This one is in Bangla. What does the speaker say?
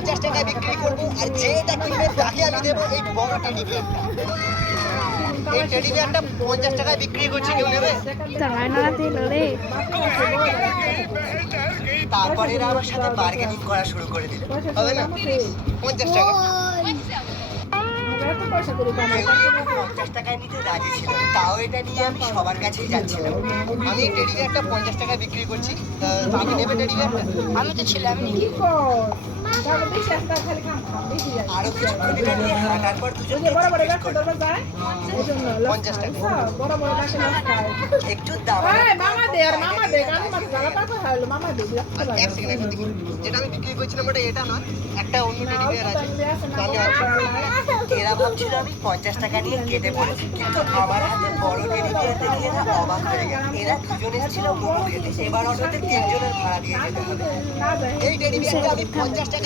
50 টাকায় বিক্রি করবো, আর যেটা কিনবে তাকে আমি দেবো এই বড় টেডি বিয়ারটা। এই টেডি বিয়ারটা 50 টাকায় বিক্রি করছি, কেউ নেবে? তারপরে এরা আমার সাথে বার্গেনিং করা শুরু করে দিল, হবে না 50 টাকা? কেউ 50 টাকায় নিতে রাজি ছিল, তাও এটা নিয়ে আমি সবার কাছেই যাচ্ছিলাম। আমি টেডি বিয়ারটা 50 টাকায় বিক্রি করছি, তুমি নেবে টেডি বিয়ারটা? আমি তো ছিলাম নাকি আরো কিছুক্ষণ এটা নিয়ে হাঁটার পর দুজন 50 টাকা একটু দাম। এক সেকেন্ড দেখি, যেটা আমি বিক্রি করছিলাম ওটা এটা নয়, একটা অন্য টেডি বিয়ার আছে। তো আমি এরা ভাবছিল আমি 50 টাকা নিয়ে কেটে পড়েছি, কিন্তু আমার হাতে বড় টেডি বিয়ার দেখে এরা অবাক হয়ে গেল। এরা দুজন এসেছিল মোমো খেতে, এবার অটোতে 3 জনের ভাড়া দিয়ে যেতে হবে। এই টেডি বিয়ারটা আমি 50 টাকা